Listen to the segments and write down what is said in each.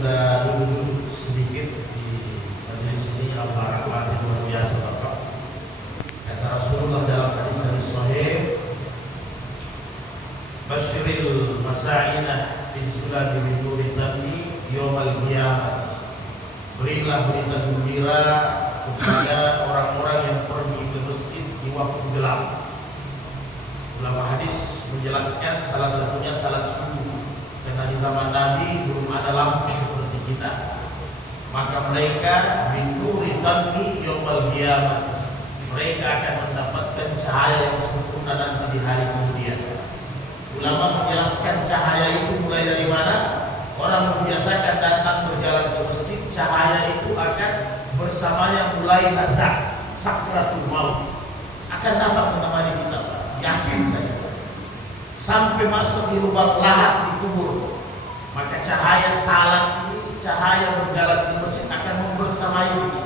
sudah dulu sedikit di majelis ini, al-barakah yang luar biasa Bapak. Kata Rasulullah dalam hadis sahih, "Basyiril masa'ina fi sulati min nuri tammi yaumal qiyamah." Berilah berita gembira kepada orang-orang yang pergi ke masjid di waktu gelap. Ulama hadis menjelaskan salah satunya salat subuh. Karena di zaman Nabi belum ada lampu seperti kita, maka mereka binuri tanmi yaumal qiyamah, mereka akan mendapatkan cahaya yang sempurna nanti di hari kemudian. Ulama menjelaskan cahaya itu mulai dari mana? Orang membiasakan datang berjalan ke masjid, cahaya itu akan bersamanya mulai lazat, sakratul maut akan datang menemani kita, yakin saja. Sampai masuk di lubang lahat di kubur, maka cahaya salat ini, cahaya berjalan di masjid akan membersamai kita.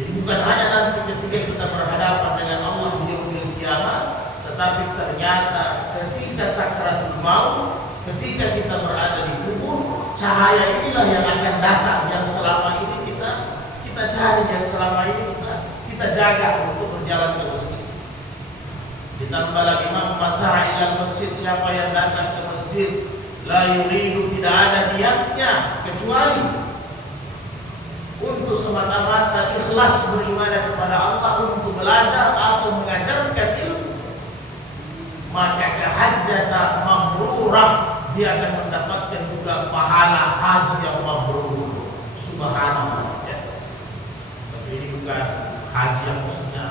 Jadi bukan hanya nanti ketika kita berhadapan dengan Allah di yaumil qiyamah, tetapi ternyata ketika sakratul maut, ketika kita berada di kubur, cahaya inilah yang akan datang, yang selama ini kita cari, yang selama ini kita jaga untuk berjalan ke masjid. Ditambah lagi masa ilal masjid, siapa yang datang ke masjid la yuridu, tidak ada niatnya kecuali untuk semata-mata ikhlas beribadah kepada Allah, untuk belajar atau mengajarkan ilmu, maka kehajjatan mabrurah, dia akan mendapatkan juga pahala haji yang mabrur. Subhanallah ya. Tapi ini bukan haji yang maksudnya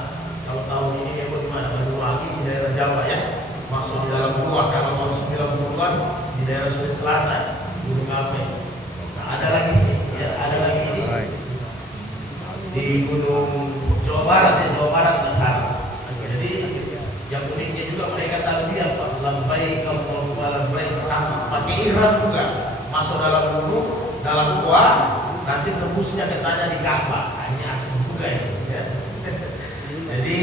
kalau tahun ini heboh di mana? Banyuwangi di daerah Jawa ya, masuk di dalam gua. Kalau mau 90-an di daerah Sulawesi Selatan, Gunung Ape. Nah, ada lagi ya, ada lagi ini di Gunung Jawa Barat ya, Jawa Barat dan sana. Jadi yang uniknya juga mereka talbiyah, labbaik Allahumma labbaik, sama pakai ihram juga, masuk dalam gunung, dalam gua, nanti tembusnya katanya di Ka'bah. Ini asli juga ya. Jadi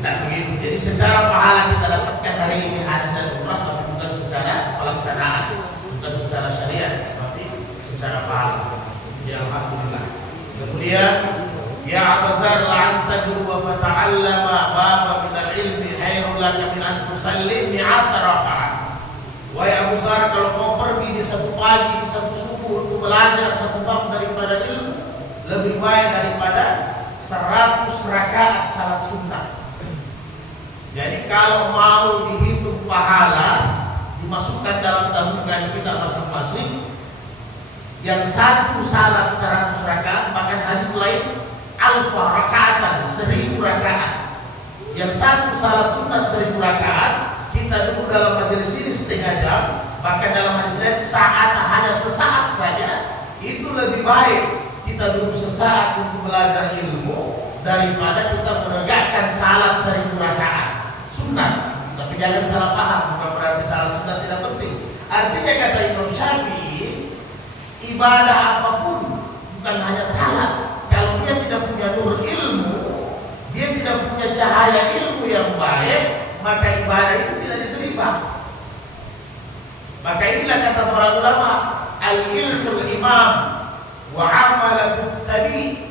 tidak begitu. Jadi secara pahala kita dapatkan hari ini haji dan umrah, tapi bukan secara pelaksanaan, bukan secara syariat, tapi secara pahala. Ya alhamdulillah. Kemudian ya Abu Zar la'anta wa fata'allama baba min al-ilmi khairul laka min an tusalli mi'ata raka'at. Wahai Abu Zar, kalau kau pergi di satu pagi, di satu subuh untuk belajar satu bab daripada ilmu, lebih baik daripada 100 rakaat salat sunnah. Jadi kalau mau dihitung pahala, dimasukkan dalam tabungan kita masing-masing, yang satu salat 100 rakaat, bahkan hadis lain alfa rakaatan, 1000 rakaat. Yang satu salat sunnah 1000 rakaat, kita duduk dalam majelis ini setengah jam, bahkan dalam hadis lain hanya sesaat saja, itu lebih baik kita duduk sesaat untuk belajar ilmu daripada kita menegakkan salat 1000 rakaat sunnah. Tapi jangan salah paham, bukan berarti salat sunnah tidak penting. Artinya kata Imam Syafi'i, ibadah apapun, bukan hanya salat, kalau dia tidak punya nur ilmu, dia tidak punya cahaya ilmu yang baik, maka ibadah itu tidak diterima. Maka inilah kata para ulama, al-ilmul imam wa amalul tabi.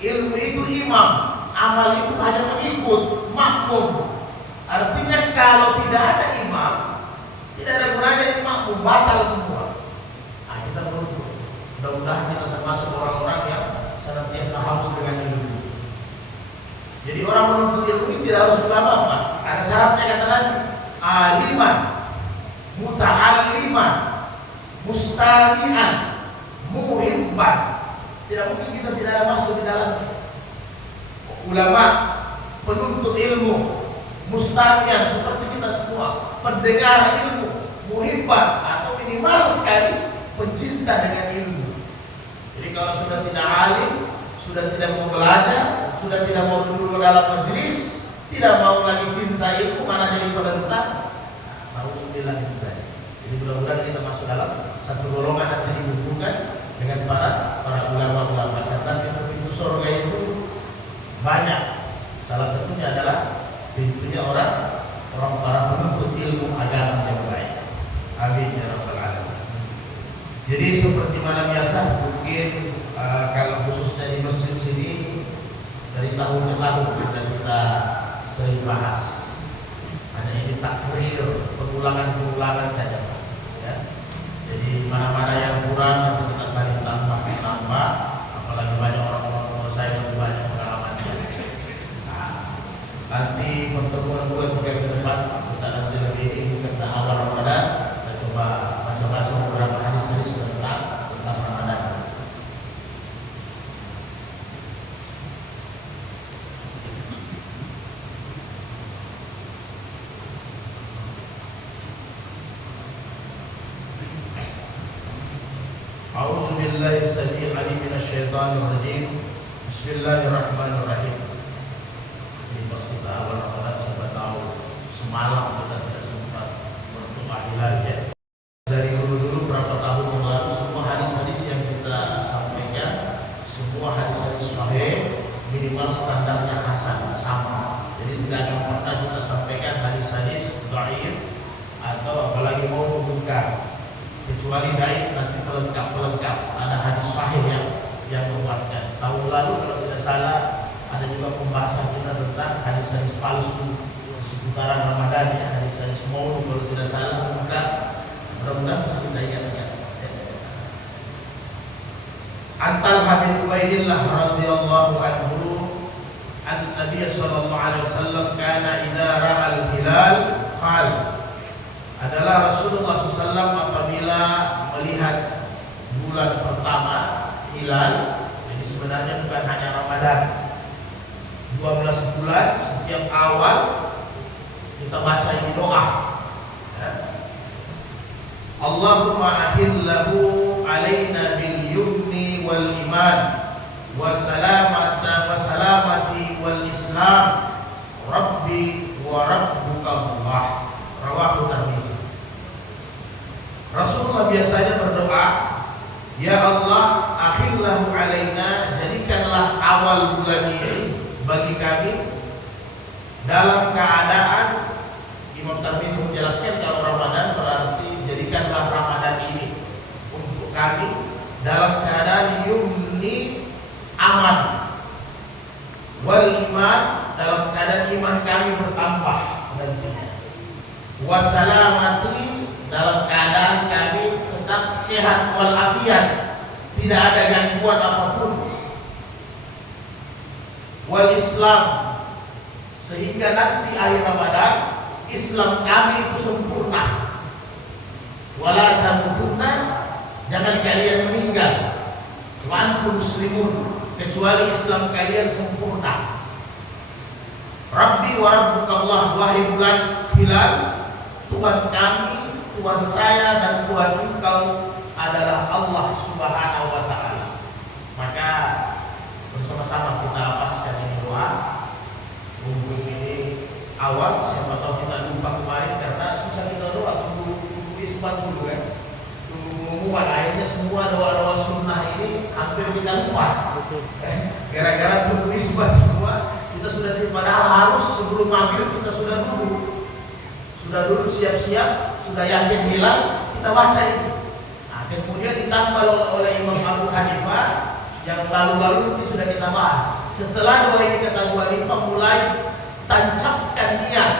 Ilmu itu imam, amal itu hanya mengikut, makmum. Artinya kalau tidak ada imam, tidak ada gunanya imam, batal semua. Nah, kita beruntung. Mudah-mudahan kita termasuk orang-orang yang senantiasa haus dengan ilmu. Jadi orang menuntut ilmu ini tidak harus ulama, Pak. Ada syaratnya, kata lagi, aliman, muta'alliman, mustami'an, muhibban. Tidak mungkin kita tidak ada masuk di dalam ulama, penuntut ilmu, mustami'an seperti kita semua, pendengar ilmu, muhibban atau minimal sekali pencinta dengan ilmu. Jadi kalau sudah tidak alim, sudah tidak mau belajar, sudah tidak mau duduk dalam majelis, tidak mau lagi cinta ilmu, mana jadi penentang, alhamdulillah kita. Jadi mudah-mudahan kita masuk dalam satu golongan nanti dihubungkan dengan para ulama-ulama. Karena pintu surga itu banyak. Salah satunya adalah pintunya orang para penuntut ilmu agama yang baik. Amin ya rabbal alamin. Jadi seperti mana biasa, mungkin kalau khususnya di masjid sini dari tahun ke tahun sudah kita sering bahas. Hanya ini takrir, pengulangan saja, ya. Jadi mana-mana yang kurang nanti kita saling tambah. Apalagi banyak orang-orang tua saya yang banyak pengalamannya. Nah, nanti pertemuan 2-3 ke depan kita nanti lebih ini tentang awal Ramadan. Kita coba baca-baca beberapa hadis-hadis tentang Ramadan. A'udzu billahi as-sami'il 'alim minasyaitonir rajim. Bismillahirrahmanirrahim. Ini pas kita awal Ramadan, siapa tahu semalam kita tidak sempat berdoa hilal, ya. Dari dulu berapa tahun yang lalu semua hadis-hadis yang kita sampaikan, semua hadis-hadis sahih, minimal standarnya hasan, sama. Jadi tidak akan pernah kita sampaikan hadis-hadis dhaif atau apalagi mau membungkam. Kecuali daif nanti pelengkap ada hadis sahih yang menguatkan. Tahun lalu kalau tidak salah ada juga pembahasan kita tentang hadis-hadis palsu seputaran Ramadan, ya, hadis-hadis maulid kalau tidak salah. Mudah-mudahan bisa kita ingat. Antal Habib Ubaidillah radhiyallahu anhu an Nabi sallallahu alaihi wasallam kana idza ra'al hilal qala, adalah Rasulullah SAW apabila melihat bulan pertama hilal. Jadi sebenarnya bukan hanya Ramadan, 12 bulan setiap awal kita baca ini doa, ya. Allahumma ahillahu alaina bil yumni wal iman wa salamati wal islam rabbi wa rabbuka Allah. Rawahu Tirmidzi. Rasulullah biasanya berdoa, ya Allah, akhillahu alaina, jadikanlah awal bulan ini bagi kami dalam keadaan, Imam Tirmidzi menjelaskan kalau Ramadan berarti jadikanlah Ramadan ini untuk kami dalam keadaan yumni, aman, wal iman, dalam keadaan iman kami bertambah nantinya, wasalamati, dalam keadaan kami tetap sehat walafiat, tidak ada gangguan apapun, wal Islam, sehingga nanti akhir Ramadan Islam kami itu sempurna. Wala tamutunna, jangan kalian meninggal wa antum muslimun, kecuali Islam kalian sempurna. Rabbi wa rabbuka Allah, wahai bulan hilal, Tuhan kami, Tuhan saya dan Tuhan engkau adalah Allah Subhanahu wa ta'ala. Maka bersama-sama kita lapaskan ini doa. Mumpung ini awal, siapa tahu kita lupa kemarin karena susah kita doa, tunggu isbat dulu, ya. Tunggu pengumuman, akhirnya semua doa-doa sunnah ini hampir kita lupa. Gara-gara tunggu isbat semua, kita sudah padahal harus sebelum maghrib kita sudah duduk siap-siap, sudah yakin hilal, kita baca ini. Nah, kemudian ditambah oleh Imam Abu Hanifah yang lalu-lalu ini sudah kita bahas. Setelah doa ini kata Abu Hanifah, mulai tancapkan niat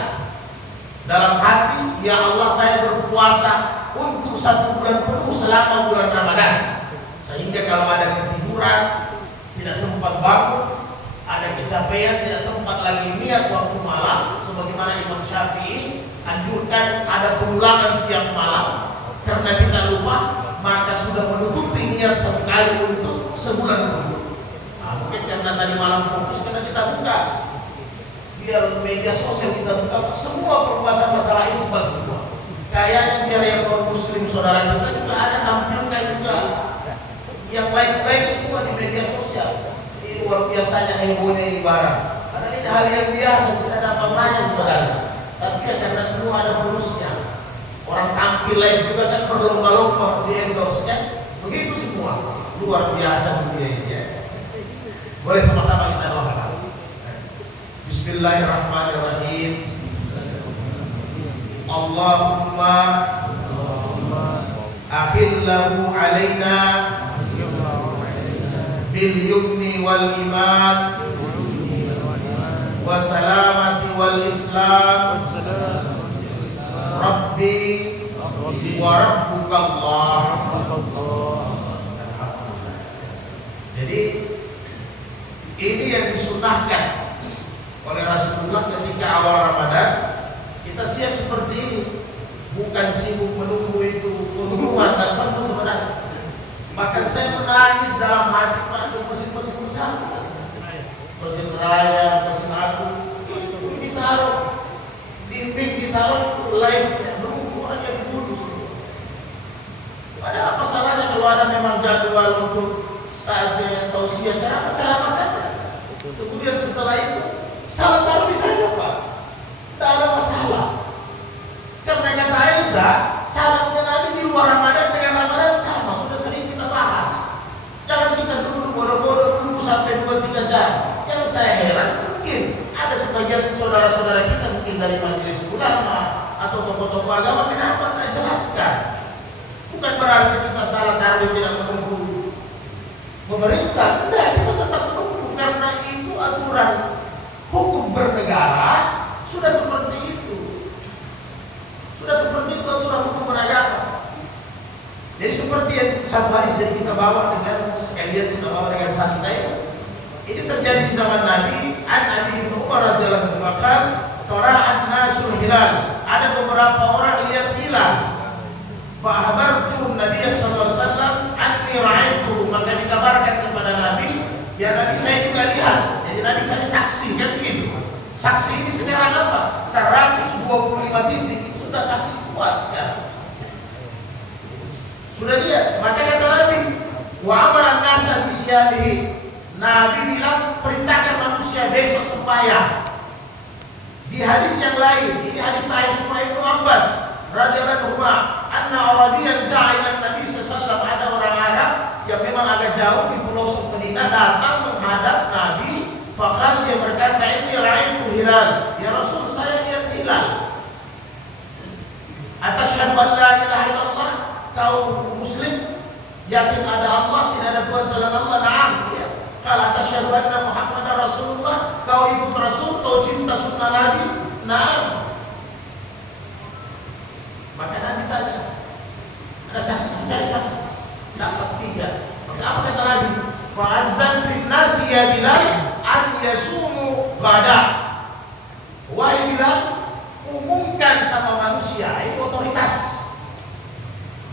dalam hati, ya Allah, saya berpuasa untuk 1 bulan penuh selama bulan Ramadan, sehingga kalau ada ketiduran, tidak sempat bangun, ada kecapean, tidak sempat lagi niat waktu malam, sebagaimana Imam Syafi'i anjurkan ada pengulangan tiap malam, karena kita lupa, maka sudah menutupi niat sekali untuk sebulan penuh. Nah, mungkin karena tadi malam fokus, karena kita buka biar media sosial kita buka semua perbahasan masalah isbat semua. Kayaknya biar yang non muslim saudara kita juga ada tampilkan juga yang live semua di media sosial. Ini luar biasanya hebohnya ini barang. Karena ini hal yang biasa, tidak ada apa-apanya sebenarnya. Tapi ya karena semua ada bonusnya. Orang tampil live juga kan berlomba-lomba di endorse kan. Begitu semua. Luar biasa dunia ini, ya. Boleh sama-sama kita doakan. Bismillahirrahmanirrahim. Allahumma akhillahu alaina bil yumni wal iman wa salamati wal islam rabbi wa rabbukallah. Jadi ini yang disunahkan oleh Rasulullah ketika awal Ramadan. Kita siap seperti ini, bukan sibuk menunggu itu pengumuman dan penuh sebenarnya. Bahkan saya menangis dalam hati, Pak, mesin-mesin besar, mesin raya, mesin aku itu ditaruh, dinding ditaruh, live-nya nunggu orang yang dibunuh semua. Ada apa salahnya kalau ada memang jadwal untuk takziah, tausiah, cara saja. Kemudian setelah itu salat tarawih saja, Pak, tidak ada masalah. Karena kata Aisyah, salatnya Nabi di luar Ramadan dengan Ramadan sama, sudah sering kita bahas. Jangan kita duduk bodoh-bodoh dulu sampai 2-3 jam. Yang saya heran, mungkin ada sebagian saudara-saudara kita mungkin dari majelis ulama atau tokoh-tokoh agama, kenapa tidak jelaskan? Bukan berarti kita salat tarawih tidak menunggu pemerintah, tidak, kita tetap menunggu karena itu aturan hukum bernegara sudah seperti itu. Sudah seperti itu aturan hukum beragama. Jadi seperti yang satu hadis dari kita bawa dengan sekalian kita bawa dengan santai. Ini terjadi di zaman Nabi. An Abi Umar radhiyallahu anhu, "Tara'an nasul hilal." Ada beberapa orang lihat hilal. Fa akhbartu Nabi sallallahu alaihi wasallam anni ra'aitu, maka dikabarkan kepada Nabi, ya Nabi saya juga lihat. Jadi Nabi saya saksi kan begitu. Saksi ini sekarang apa? 125 titik itu sudah saksi kuat sekarang. Sudah lihat, maka kata Nabi, wa amara an-nasa bisiyamihi. Nabi bilang perintahkan manusia besok sembahyang. Di hadis yang lain, ini hadis sahih semua Ibnu Abbas radhiyallahu anhu, anna Arabiyan ja'a Nabi sallallahu alaihi wasallam, ada orang Arab yang memang agak jauh di pelosok Madinah datang menghadap Nabi. Fakal dia berkata, ini ra'aitu hilal, ya Rasul saya lihat hilal. Atasyhadu an la ilaha illallah, kau muslim, yakin ada Allah, tidak ada Tuhan selain Allah? Na'am. Ya. Kalau atasyhadu anna Muhammadar Rasulullah, kau ikut Rasul, kau cinta sunnah Nabi? Na'am. Maka Nabi tanya, ada saksi? Cari saksi. Dapat 3. Maka apa kata Nabi? Fa'azzan fin nasi ya Bilal an yasumu ghada. Wahai Bilal, umumkan sama manusia, ini otoritas.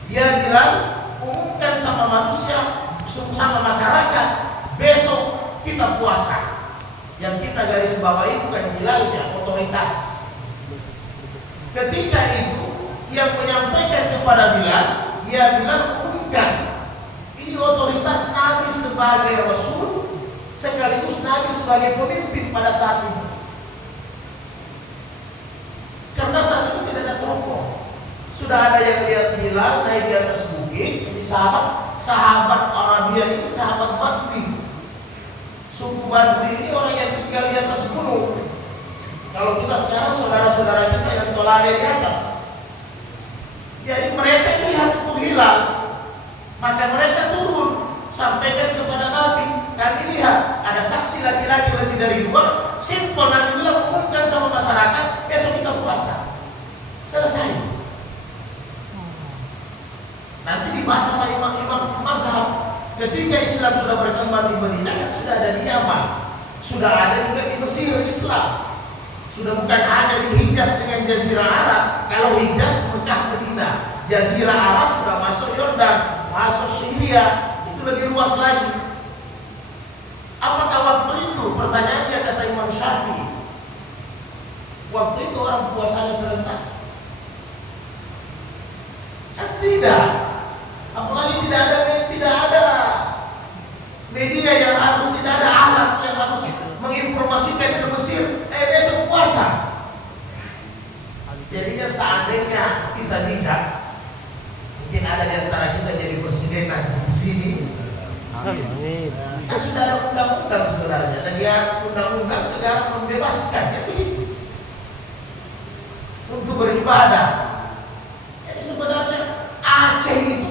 Ya Bilal, umumkan sama manusia, sama masyarakat, besok kita puasa. Yang kita garis bawahi bukan hilalnya, otoritas. Ketika itu yang menyampaikan kepada Bilal, ya Bilal umumkan. Ini otoritas Nabi sebagai Rasul, sekaligus Nabi sebagai pemimpin pada saat itu. Karena saat itu tidak ada tokoh. Sudah ada yang lihat hilal naik di atas bukit. Ini sahabat Arabian ini sahabat Badui. Suku Badui ini orang yang tinggal di atas gunung. Kalau kita sekarang saudara-saudara kita yang tolare di atas. Jadi mereka lihat itu hilal, maka mereka turun sampaikan kepada Nabi. Kami lihat ada saksi laki-laki lebih dari 2. Simpel, Nabi bilang umumkan sama masyarakat, besok kita puasa. Selesai. Nanti dibahas sama imam-imam mazhab. Ketika Islam sudah berkembang di Madinah, kan sudah ada di Yaman, sudah ada juga di Mesir Islam. Sudah bukan hanya di Hijaz dengan Jazirah Arab. Kalau Hijaz Mekah Madinah, Jazirah Arab sudah masuk Yordan, masuk Syria, itu lebih luas lagi. Apakah waktu itu? Pertanyaannya kata Imam Syafi'i, waktu itu orang puasanya serentak? Kan tidak. Apalagi tidak ada media yang harus, tidak ada alat yang harus menginformasikan ke Mesir, besok puasa. Jadinya seandainya kita bijak, mungkin ada di antara kita jadi presiden nanti di sini. Kan sudah ada undang-undang sebenarnya, dan dia undang-undang negara membebaskan, ya begitu, untuk beribadah. Jadi sebenarnya Aceh itu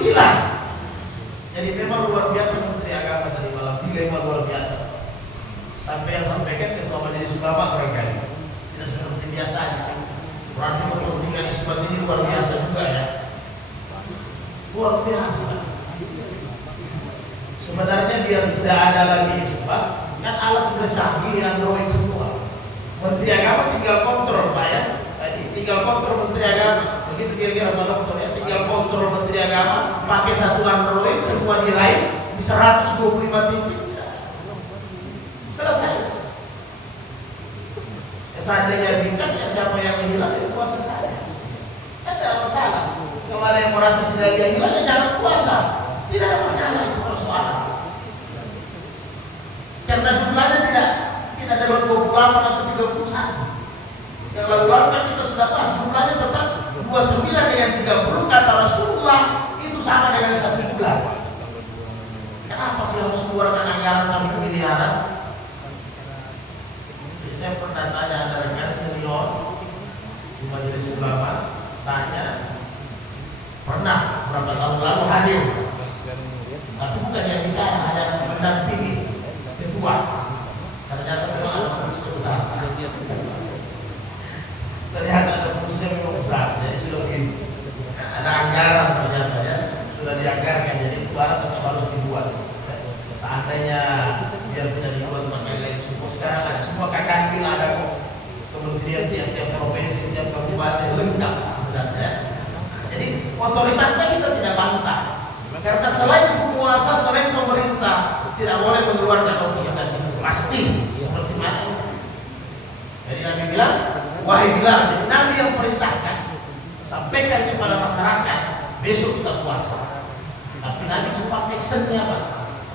9. Jadi memang luar biasa Menteri Agama tadi malam, dilema luar biasa. Sampai yang sampaikan Ketua Majelis Ulama barangkali tidak seperti biasanya. Berarti kepentingan isbat ini luar biasa juga ya. Luar biasa. Sebenarnya biar tidak ada lagi isbat, kan alat sudah canggih, Android semua. Menteri Agama tinggal kontrol Pak ya. Tadi tinggal kontrol Menteri Agama. Begitu kira-kira Pak Dokter ya. Tinggal kontrol Menteri Agama pakai satu Android, semua di live di 125 titik. Selesai. Ya, seandainya bintang ya siapa yang hilang ya puasa saya. Kan tidak ada masalah. Kalau ada yang merasa tidak dia hilang ya jangan puasa. Tidak ada masalah itu persoalan. Karena jumlahnya tidak ada 28 atau 31. Yang lalu-lalu kan kita sudah bahas jumlahnya tetap 29 dengan 30 kata Rasulullah itu sama dengan 1 bulan. Kenapa sih harus mengeluarkan anggaran sampai miliaran? Jadi saya pernah tanya ada rekan senior di Majelis Ulama, tanya pernah berapa tahun lalu hadir, tapi bukan yang bicara, hanya mendampingi ketua. Ternyata memang ada fungsi besar. Ternyata ada fungsi yang besar. Jadi sudah ada anggaran ternyata ya, sudah dianggarkan. Jadi itu barang tetap harus dibuat. Seandainya biar tidak dibuat maka lain semua sekarang ada semua kakanwil ada kok. Kementerian tiap provinsi, tiap kabupaten lengkap sebenarnya. Jadi otoritasnya kita tidak bantah. Karena selain penguasa, selain pemerintah tidak boleh mengeluarkan otoritas itu pasti seperti mana. Jadi Nabi bilang, wahai Bilal, Nabi yang perintahkan sampaikan kepada masyarakat besok kita puasa. Tapi Nabi sempat actionnya Pak.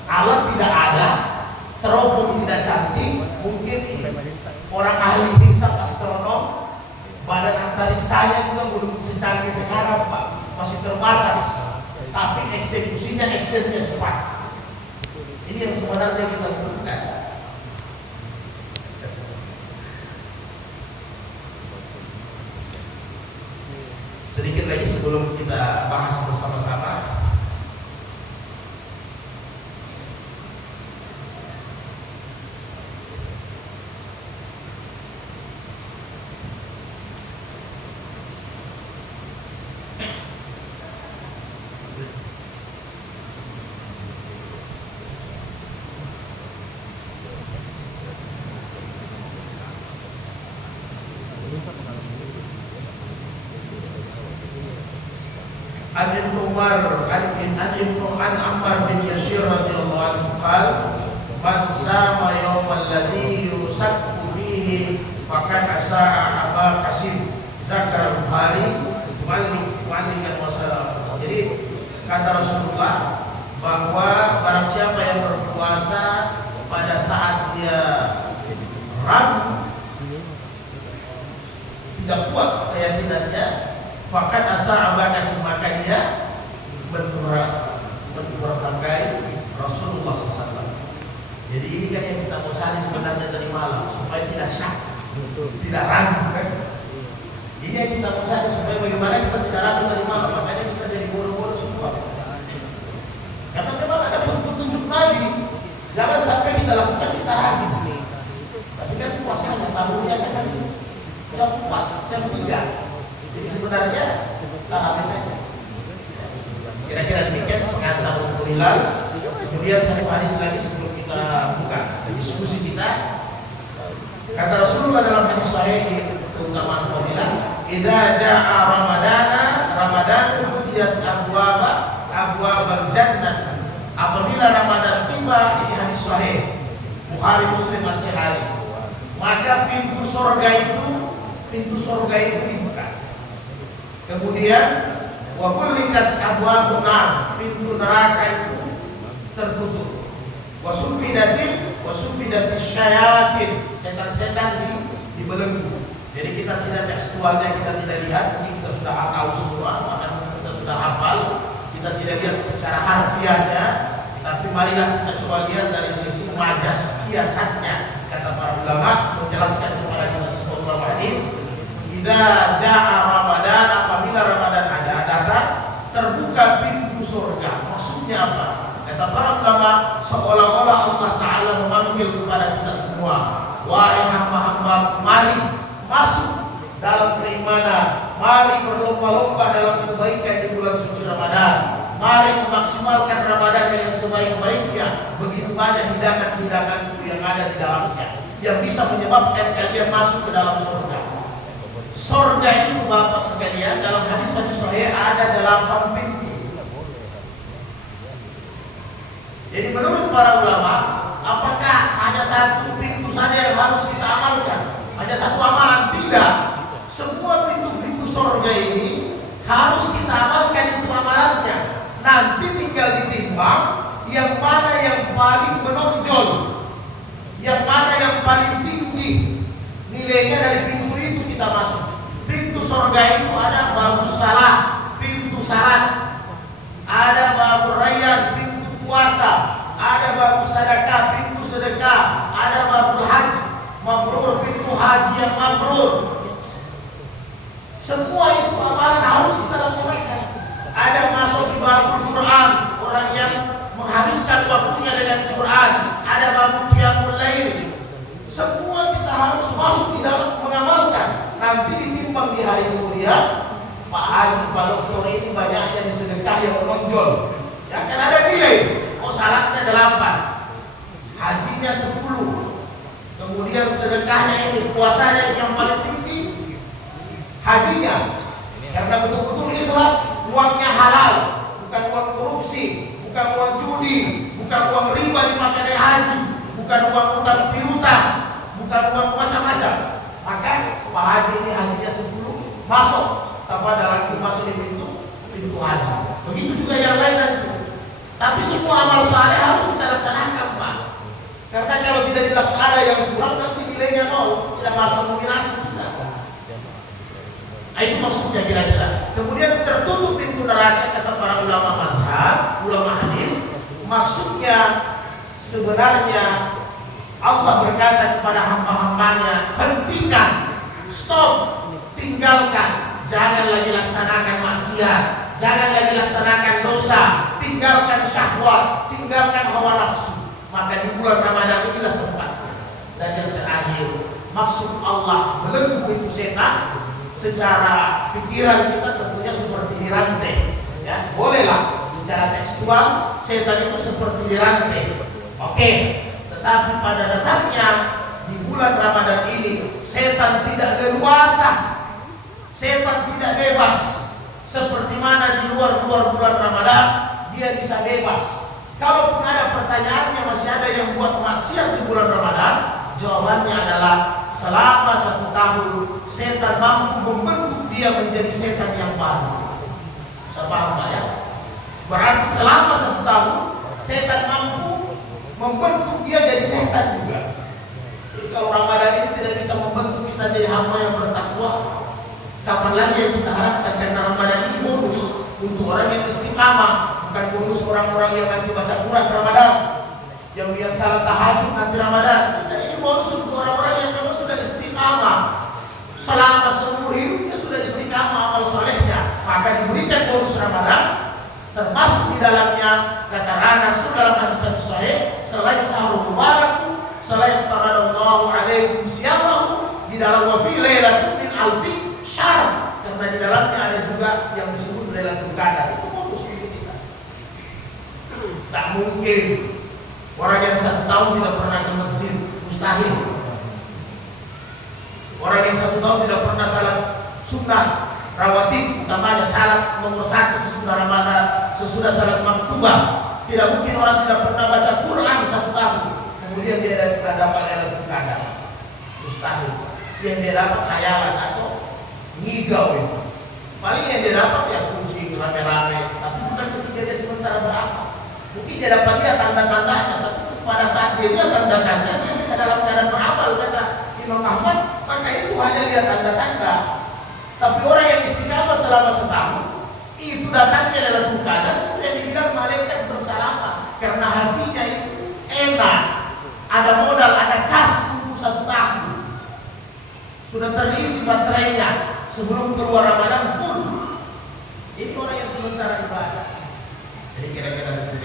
Alat tidak ada, teropong tidak cantik, mungkin orang ahli hisab astronom, badan antariksanya juga belum secanggih sekarang Pak, masih terbatas. Tapi eksekusinya actionnya cepat. Ini yang sebenarnya kita butuhkan. Sedikit lagi sebelum kita bahas bersama-sama. An Ammar bin Yasir radhiyallahu anhu qala man sama yawmal ladzi yusakku fihi faqad asaa Aba Qasim zakar Bukhari mu'allikan wasallam. Jadi kata Rasulullah bahwa barang siapa yang berpuasa pada saat dia ragu tidak kuat keyakinannya faqad asaa Aba Qasim, maka dia berdurhakai Rasulullah SAW. Jadi ini kan yang kita mau cari sebenarnya dari malam supaya tidak syak, tidak ragu kan. Ini yang kita mau cari supaya bagaimana kita tidak ragu dari malam. Makanya kita jadi bodoh-bodoh semua. Karena memang ada petunjuk Nabi. Jangan sampai kita lakukan kita ragu. Tapi kan puasanya sahurnya kan jam 4, jam 3. Jadi sebenarnya kita habis saja. Kira-kira demikian pengantar untuk hilal. Kemudian satu hadis lagi sebelum kita buka diskusi kita. Kata Rasulullah dalam hadis sahih keutamaan fadilah, "Idza jaa Ramadan futiyas abwabal jannah." Apabila Ramadan tiba, ini hadis sahih Bukhari Muslim masih hari, maka pintu surga itu dibuka. Kemudian wa kullikas abwabun nar, pintu neraka itu tertutup. Wa sufidatis syayatin, setan-setan dibelenggu. Jadi kita tidak tekstualnya, kita tidak lihat, ini kita sudah tahu semua, maka kita sudah hafal, kita tidak lihat secara harfiahnya, tapi marilah kita coba lihat dari sisi majas kiasannya. Kata para ulama menjelaskan kepada kita sebuah hadis, idza jaa Ramadan, apabila Ramadan ada datang, terbuka pintu surga. Maksudnya apa? Kata para ulama, seolah-olah Allah Ta'ala memanggil kepada kita semua, wahai hamba-hamba, mari masuk dalam keimanan, mari berlomba-lomba dalam kebaikan di bulan suci Ramadan, mari memaksimalkan Ramadan dengan sebaik-baiknya. Begitu banyak hidangan-hidangan yang ada di dalamnya yang bisa menyebabkan kalian masuk ke dalam surga. Surga itu Bapak sekalian, dalam hadis-hadis sahih ada 8 pintu. Jadi menurut para ulama, apakah hanya satu pintu saja yang harus kita amalkan? Hanya satu amalan? Tidak. Semua pintu-pintu surga ini harus kita amalkan itu amalannya. Nanti tinggal ditimbang yang mana yang paling menonjol, yang mana yang paling tinggi nilainya dari pintu itu kita masuk. Pintu surga itu ada babus salah, pintu salat, ada babur rayyan, pintu puasa, ada babus sedekah, pintu sedekah, ada babul haji mabrur, pintu haji yang mabrur. Semua itu amalan harus kita laksanakan. Ada masuk di babul Quran, orang yang menghabiskan waktunya dengan Quran, ada babul qiyamul lail. Semua kita harus masuk di dalam mengamalkan. Nanti ditimbang di hari kemudian, Pak Haji, Pak Doktor ini banyaknya di sedekah yang menonjol. Ya kan ada nilai. Oh, salatnya 8, hajinya 10, kemudian sedekahnya ini, puasanya yang paling tinggi, hajinya. Karena betul-betul ikhlas, uangnya halal, bukan uang korupsi, bukan uang judi, bukan uang riba dipakai haji, bukan uang utang piutang, bukan uang macam-macam. Maka Pak Haji ini hajinya 10, masuk kepada lagi masuk di pintu haji. Begitu juga yang lain nanti. Tapi semua amal saleh harus kita laksanakan, Pak. Karena kalau tidak dilaksanakan yang kurang, nanti nilainya 0, tidak masuk nominasi. Itu maksudnya kira-kira. Kemudian tertutup pintu neraka kata para ulama mazhab, ulama hadis. Maksudnya sebenarnya Allah berkata kepada hamba-hambanya, hentikan, stop, tinggalkan, jangan lagi laksanakan maksiat, jangan lagi laksanakan dosa, tinggalkan syahwat, tinggalkan hawa nafsu. Maka di bulan Ramadan inilah tempatnya. Dan yang terakhir, maksud Allah belenggu itu setan. Secara pikiran kita tentunya seperti dirantai, ya bolehlah. Secara tekstual setan itu seperti dirantai, oke. Tetapi pada dasarnya di bulan Ramadan ini setan tidak leluasa, setan tidak bebas. Seperti mana di luar bulan Ramadan dia bisa bebas. Kalau ada pertanyaannya masih ada yang buat maksiat di bulan Ramadan, jawabannya adalah selama 1 tahun setan mampu membentuk dia menjadi setan yang baru. Saya paham Pak ya? Berarti selama 1 tahun setan mampu membentuk dia jadi setan juga. Jadi kalau Ramadan ini tidak bisa membentuk kita jadi hamba yang bertakwa, kapan lagi yang kita harapkan? Karena Ramadan ini bonus untuk orang yang istiqamah, bukan bonus orang-orang yang nanti baca Quran Ramadan, yang biar salat tahajud nanti Ramadan. Kita ini bonus untuk orang-orang yang memang sudah istiqamah selama seumur hidupnya, sudah istiqamah amal solehnya, maka diberikan bonus Ramadan. Termasuk di dalamnya kata Rasul dalam hadis sahih, selain sahur mubarak, selain taradallahu alaikum siyamahu, di dalam wa fi lailatin min alfi syahr, karena di dalamnya ada juga yang disebut Lailatul Qadar. Itu bonus hidup kita. Tak mungkin orang yang 1 tahun tidak pernah ke masjid, mustahil. Orang yang 1 tahun tidak pernah salat sunnah rawatib, utamanya salat nomor 1 sesudah Ramadan, sesudah salat maktubah. Tidak mungkin orang tidak pernah baca Quran 1 tahun, kemudian dia dapat Lailatul Qadar. Mustahil. Yang dia dapat khayalan atau ngigau itu. Paling yang dia dapat ya kunci rame-rame, tapi bukan ketika dia sementara beramal. Mungkin dia dapat lihat tanda-tandanya, tapi pada saat dia lihat tanda-tandanya dia tidak dalam keadaan beramal, kata Imam Ahmad, maka itu hanya lihat tanda-tanda. Tapi orang yang istiqamah selama 1 tahun, itu datangnya dalam Qadar, itu yang dibilang malaikat bersalamat, karena hatinya itu enak, ada modal, ada cas untuk 1 tahun, sudah terisi baterainya sebelum keluar Ramadan full. Ini orang yang sementara ibadah. Jadi kira-kira begitu